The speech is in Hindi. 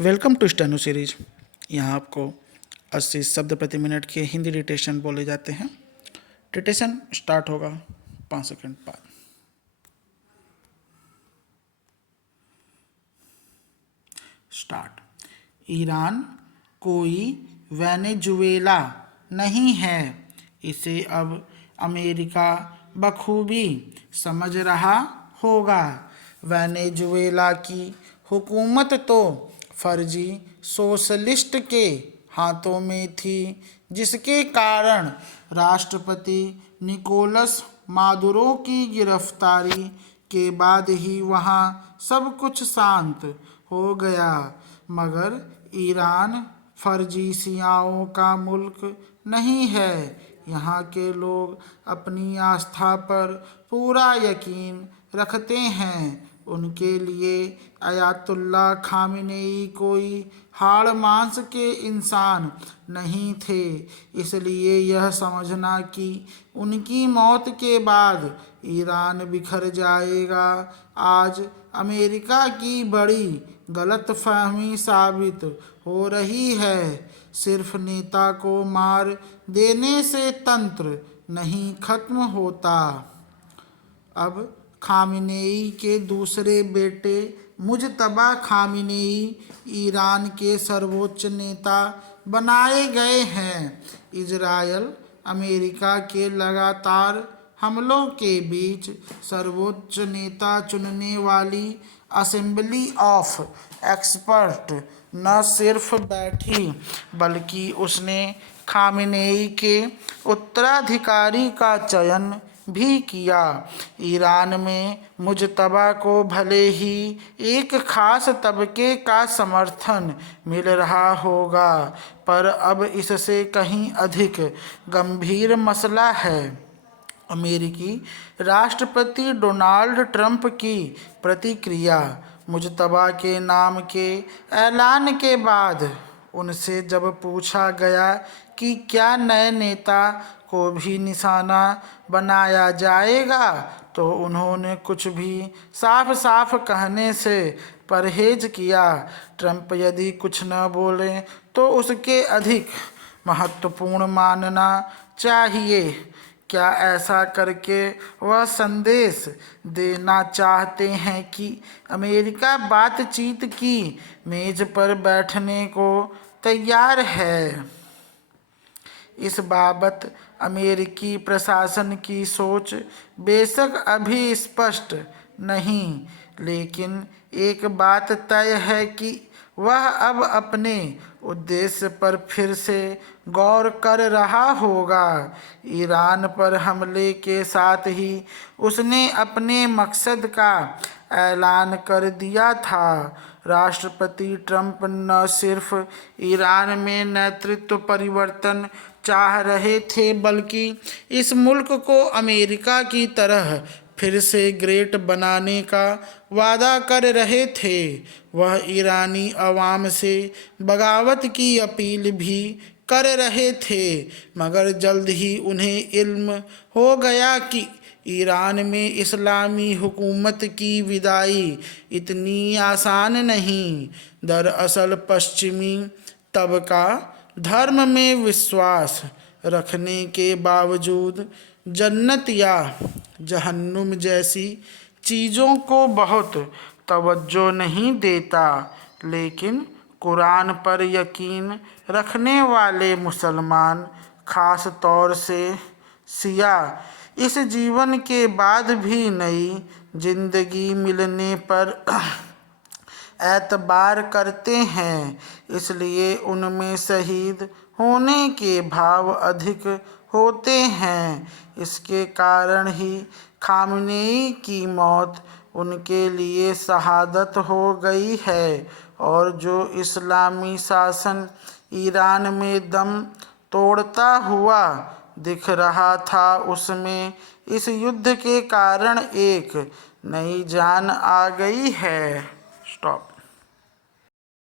Welcome to steno series. यहाँ आपको 80 शब्द प्रति मिनट के हिंदी डिटेशन बोले जाते हैं। डिटेशन स्टार्ट होगा 5 सेकंड बाद। स्टार्ट। ईरान कोई वेनेजुएला नहीं है, इसे अब अमेरिका बखूबी समझ रहा होगा। वेनेजुएला की हुकूमत तो फर्जी सोशलिस्ट के हाथों में थी, जिसके कारण राष्ट्रपति निकोलस मादुरो की गिरफ्तारी के बाद ही वहाँ सब कुछ शांत हो गया। मगर ईरान फर्जी सियाओं का मुल्क नहीं है। यहाँ के लोग अपनी आस्था पर पूरा यकीन रखते हैं। उनके लिए अयातुल्ला खामेनेई कोई हाड़ मांस के इंसान नहीं थे। इसलिए यह समझना कि उनकी मौत के बाद ईरान बिखर जाएगा आज अमेरिका की बड़ी गलतफहमी साबित हो रही है। सिर्फ नेता को मार देने से तंत्र नहीं खत्म होता। अब खामेनेई के दूसरे बेटे मुजतबा खामेनेई ईरान के सर्वोच्च नेता बनाए गए हैं। इजरायल अमेरिका के लगातार हमलों के बीच सर्वोच्च नेता चुनने वाली असेंबली ऑफ एक्सपर्ट न सिर्फ बैठी, बल्कि उसने खामेनेई के उत्तराधिकारी का चयन भी किया। ईरान में मुजतबा को भले ही एक खास तबके का समर्थन मिल रहा होगा, पर अब इससे कहीं अधिक गंभीर मसला है। अमेरिकी राष्ट्रपति डोनाल्ड ट्रंप की प्रतिक्रिया। मुजतबा के नाम के ऐलान के बाद उनसे जब पूछा गया कि क्या नए नेता को भी निशाना बनाया जाएगा, तो उन्होंने कुछ भी साफ साफ कहने से परहेज किया। ट्रंप यदि कुछ न बोलें तो उसके अधिक महत्वपूर्ण मानना चाहिए। क्या ऐसा करके वह संदेश देना चाहते हैं कि अमेरिका बातचीत की मेज पर बैठने को तैयार है? इस बाबत अमेरिकी प्रशासन की सोच बेशक अभी स्पष्ट नहीं, लेकिन एक बात तय है कि वह अब अपने उद्देश्य पर फिर से गौर कर रहा होगा। ईरान पर हमले के साथ ही उसने अपने मकसद का ऐलान कर दिया था। राष्ट्रपति ट्रंप न सिर्फ ईरान में नेतृत्व परिवर्तन चाह रहे थे, बल्कि इस मुल्क को अमेरिका की तरह फिर से ग्रेट बनाने का वादा कर रहे थे। वह ईरानी अवाम से बगावत की अपील भी कर रहे थे, मगर जल्द ही उन्हें इल्म हो गया कि ईरान में इस्लामी हुकूमत की विदाई इतनी आसान नहीं। दरअसल पश्चिमी तबका धर्म में विश्वास रखने के बावजूद जन्नत या जहन्नुम जैसी चीज़ों को बहुत तवज्जो नहीं देता, लेकिन कुरान पर यकीन रखने वाले मुसलमान, ख़ास तौर से शिया, इस जीवन के बाद भी नई जिंदगी मिलने पर एतबार करते हैं। इसलिए उनमें शहीद होने के भाव अधिक होते हैं। इसके कारण ही खामेनेई की मौत उनके लिए शहादत हो गई है, और जो इस्लामी शासन ईरान में दम तोड़ता हुआ दिख रहा था, उसमें इस युद्ध के कारण एक नई जान आ गई है। स्टॉप।